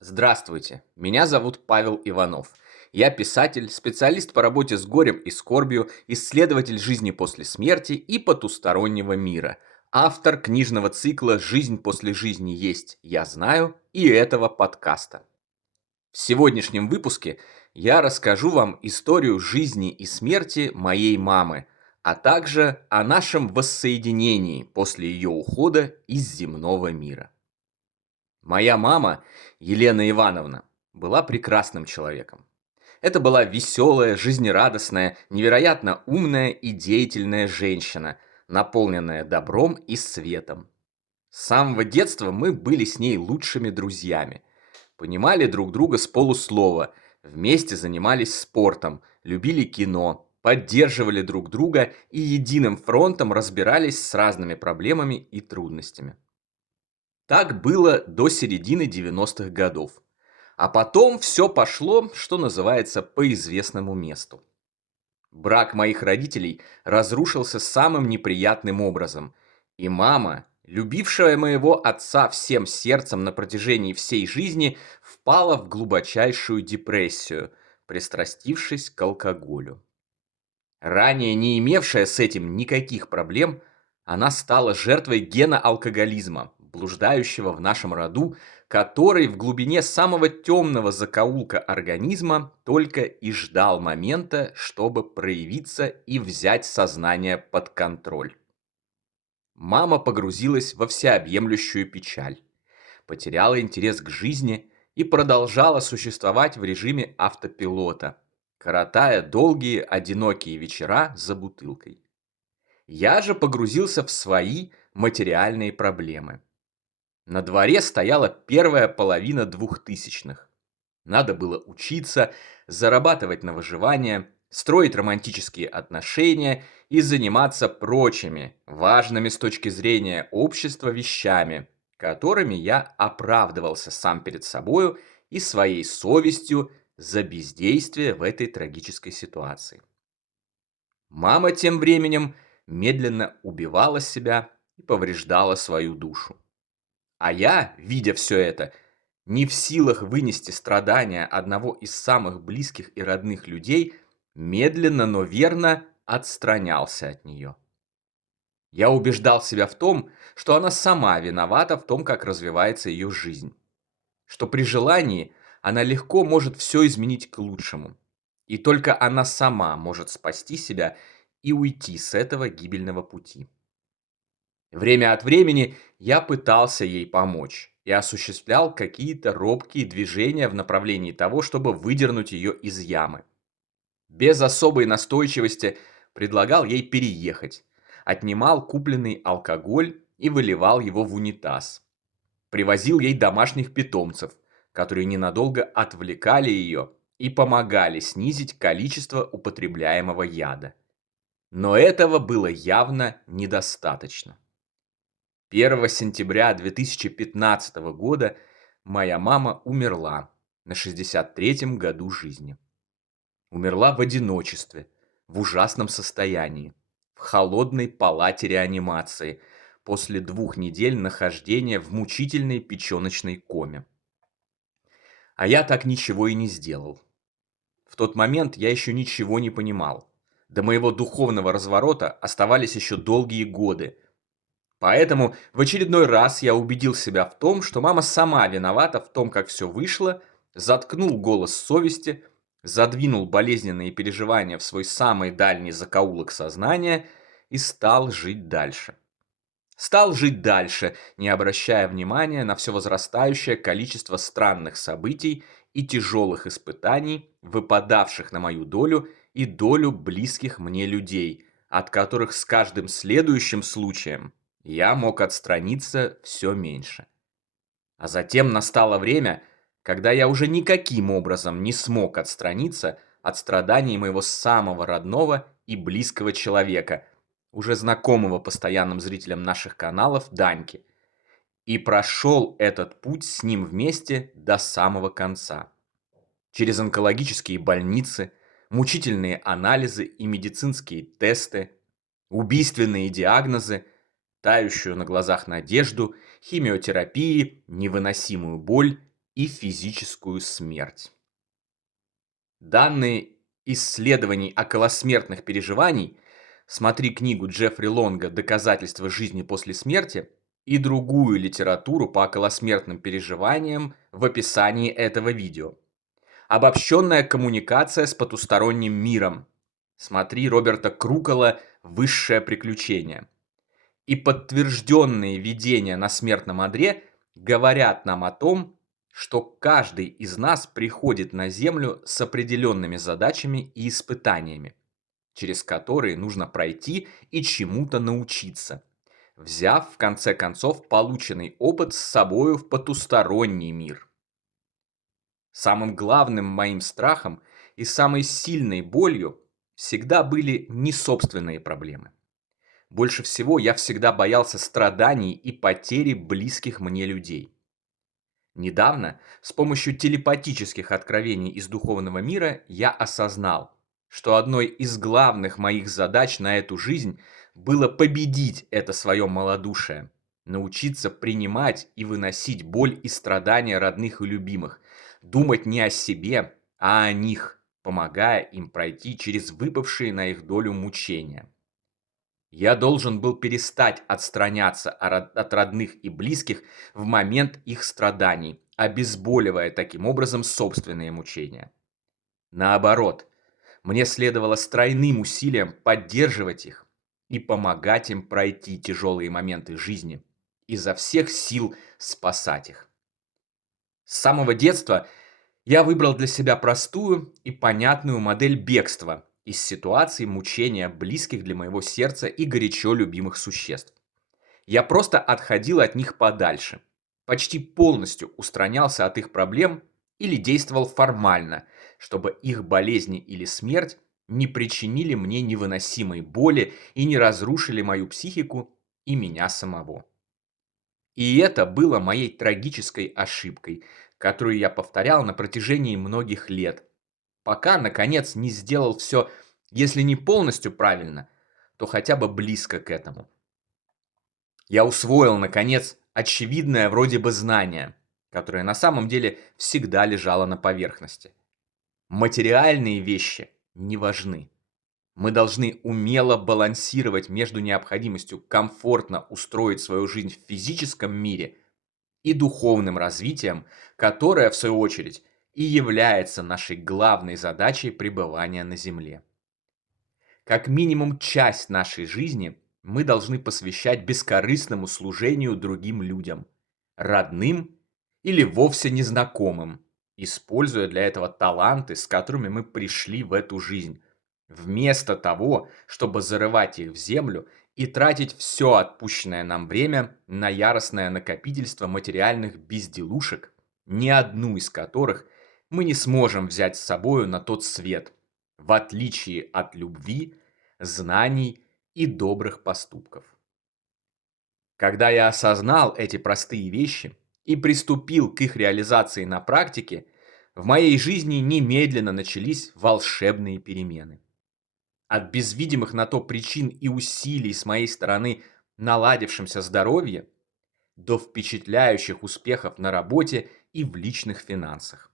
Здравствуйте, меня зовут Павел Иванов. Я писатель, специалист по работе с горем и скорбью, исследователь жизни после смерти и потустороннего мира. Автор книжного цикла «Жизнь после жизни есть, я знаю» и этого подкаста. В сегодняшнем выпуске я расскажу вам историю жизни и смерти моей мамы, а также о нашем воссоединении после ее ухода из земного мира. Моя мама, Елена Ивановна, была прекрасным человеком. Это была веселая, жизнерадостная, невероятно умная и деятельная женщина, наполненная добром и светом. С самого детства мы были с ней лучшими друзьями. Понимали друг друга с полуслова, вместе занимались спортом, любили кино, поддерживали друг друга и единым фронтом разбирались с разными проблемами и трудностями. Так было до середины 90-х годов. А потом все пошло, что называется, по известному месту. Брак моих родителей разрушился самым неприятным образом. И мама, любившая моего отца всем сердцем на протяжении всей жизни, впала в глубочайшую депрессию, пристрастившись к алкоголю. Ранее не имевшая с этим никаких проблем, она стала жертвой гена алкоголизма, блуждающего в нашем роду, который в глубине самого темного закоулка организма только и ждал момента, чтобы проявиться и взять сознание под контроль. Мама погрузилась во всеобъемлющую печаль, потеряла интерес к жизни и продолжала существовать в режиме автопилота, коротая долгие одинокие вечера за бутылкой. Я же погрузился в свои материальные проблемы. На дворе стояла первая половина двухтысячных. Надо было учиться, зарабатывать на выживание, строить романтические отношения и заниматься прочими, важными с точки зрения общества вещами, которыми я оправдывался сам перед собою и своей совестью за бездействие в этой трагической ситуации. Мама тем временем медленно убивала себя и повреждала свою душу. А я, видя все это, не в силах вынести страдания одного из самых близких и родных людей, медленно, но верно отстранялся от нее. Я убеждал себя в том, что она сама виновата в том, как развивается ее жизнь. Что при желании она легко может все изменить к лучшему. И только она сама может спасти себя и уйти с этого гибельного пути. Время от времени я пытался ей помочь и осуществлял какие-то робкие движения в направлении того, чтобы выдернуть ее из ямы. Без особой настойчивости предлагал ей переехать, отнимал купленный алкоголь и выливал его в унитаз. Привозил ей домашних питомцев, которые ненадолго отвлекали ее и помогали снизить количество употребляемого яда. Но этого было явно недостаточно. 1 сентября 2015 года моя мама умерла на 63-м году жизни. Умерла в одиночестве, в ужасном состоянии, в холодной палате реанимации после 2 недель нахождения в мучительной печеночной коме. А я так ничего и не сделал. В тот момент я еще ничего не понимал. До моего духовного разворота оставались еще долгие годы. Поэтому в очередной раз я убедил себя в том, что мама сама виновата в том, как все вышло, заткнул голос совести, задвинул болезненные переживания в свой самый дальний закоулок сознания и стал жить дальше. Стал жить дальше, не обращая внимания на все возрастающее количество странных событий и тяжелых испытаний, выпадавших на мою долю и долю близких мне людей, от которых с каждым следующим случаем я мог отстраниться все меньше. А затем настало время, когда я уже никаким образом не смог отстраниться от страданий моего самого родного и близкого человека, уже знакомого постоянным зрителям наших каналов Даньки, и прошел этот путь с ним вместе до самого конца. Через онкологические больницы, мучительные анализы и медицинские тесты, убийственные диагнозы, тающую на глазах надежду, химиотерапии, невыносимую боль и физическую смерть. Данные исследований околосмертных переживаний, смотри книгу Джеффри Лонга «Доказательства жизни после смерти» и другую литературу по околосмертным переживаниям в описании этого видео. Обобщенная коммуникация с потусторонним миром. Смотри Роберта Крукола «Высшее приключение». И подтвержденные видения на смертном одре говорят нам о том, что каждый из нас приходит на Землю с определенными задачами и испытаниями, через которые нужно пройти и чему-то научиться, взяв в конце концов полученный опыт с собою в потусторонний мир. Самым главным моим страхом и самой сильной болью всегда были не собственные проблемы. Больше всего я всегда боялся страданий и потери близких мне людей. Недавно, с помощью телепатических откровений из духовного мира, я осознал, что одной из главных моих задач на эту жизнь было победить это свое малодушие, научиться принимать и выносить боль и страдания родных и любимых, думать не о себе, а о них, помогая им пройти через выпавшие на их долю мучения. Я должен был перестать отстраняться от родных и близких в момент их страданий, обезболивая таким образом собственные мучения. Наоборот, мне следовало с тройным усилием поддерживать их и помогать им пройти тяжелые моменты жизни, изо всех сил спасать их. С самого детства я выбрал для себя простую и понятную модель бегства из ситуаций мучения близких для моего сердца и горячо любимых существ. Я просто отходил от них подальше, почти полностью устранялся от их проблем или действовал формально, чтобы их болезни или смерть не причинили мне невыносимой боли и не разрушили мою психику и меня самого. И это было моей трагической ошибкой, которую я повторял на протяжении многих лет, пока, наконец, не сделал все, если не полностью правильно, то хотя бы близко к этому. Я усвоил, наконец, очевидное вроде бы знание, которое на самом деле всегда лежало на поверхности. Материальные вещи не важны. Мы должны умело балансировать между необходимостью комфортно устроить свою жизнь в физическом мире и духовным развитием, которое, в свою очередь, и является нашей главной задачей пребывания на Земле. Как минимум часть нашей жизни мы должны посвящать бескорыстному служению другим людям, родным или вовсе незнакомым, используя для этого таланты, с которыми мы пришли в эту жизнь, вместо того, чтобы зарывать их в землю и тратить все отпущенное нам время на яростное накопительство материальных безделушек, ни одну из которых мы не сможем взять с собою на тот свет, в отличие от любви, знаний и добрых поступков. Когда я осознал эти простые вещи и приступил к их реализации на практике, в моей жизни немедленно начались волшебные перемены. От без видимых на то причин и усилий с моей стороны наладившемся здоровье до впечатляющих успехов на работе и в личных финансах.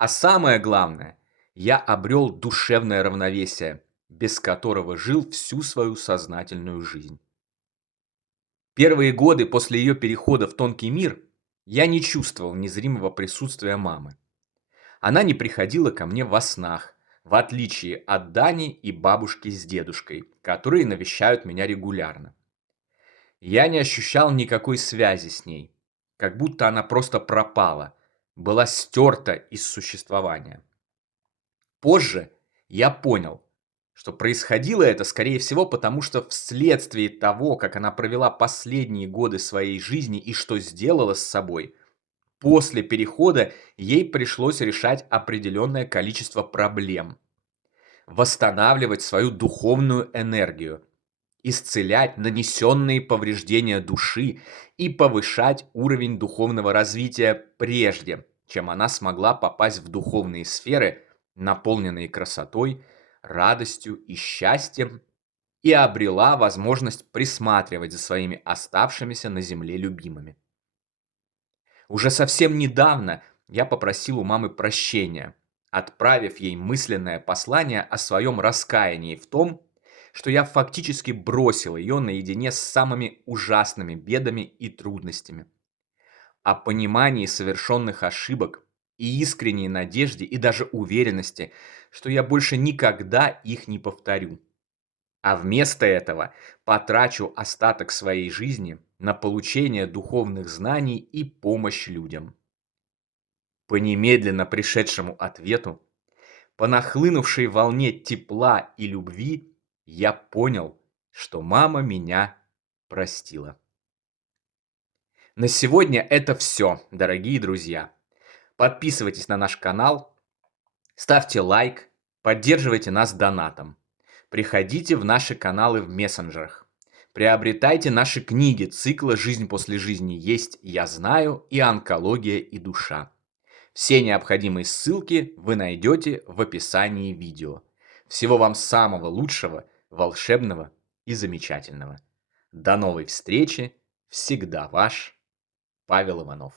А самое главное, я обрел душевное равновесие, без которого жил всю свою сознательную жизнь. Первые годы после ее перехода в тонкий мир я не чувствовал незримого присутствия мамы. Она не приходила ко мне во снах, в отличие от Дани и бабушки с дедушкой, которые навещают меня регулярно. Я не ощущал никакой связи с ней, как будто она просто пропала, была стерта из существования. Позже я понял, что происходило это, скорее всего, потому что вследствие того, как она провела последние годы своей жизни и что сделала с собой, после перехода ей пришлось решать определенное количество проблем, восстанавливать свою духовную энергию, исцелять нанесенные повреждения души и повышать уровень духовного развития прежде, чем она смогла попасть в духовные сферы, наполненные красотой, радостью и счастьем, и обрела возможность присматривать за своими оставшимися на земле любимыми. Уже совсем недавно я попросил у мамы прощения, отправив ей мысленное послание о своем раскаянии в том, что я фактически бросил ее наедине с самыми ужасными бедами и трудностями. О понимании совершенных ошибок и искренней надежде и даже уверенности, что я больше никогда их не повторю. А вместо этого потрачу остаток своей жизни на получение духовных знаний и помощь людям. По немедленно пришедшему ответу, по нахлынувшей волне тепла и любви, я понял, что мама меня простила. На сегодня это все, дорогие друзья. Подписывайтесь на наш канал, ставьте лайк, поддерживайте нас донатом. Приходите в наши каналы в мессенджерах. Приобретайте наши книги цикла «Жизнь после жизни есть, я знаю» и «Онкология и душа». Все необходимые ссылки вы найдете в описании видео. Всего вам самого лучшего, волшебного и замечательного. До новой встречи. Всегда ваш Павел Иванов.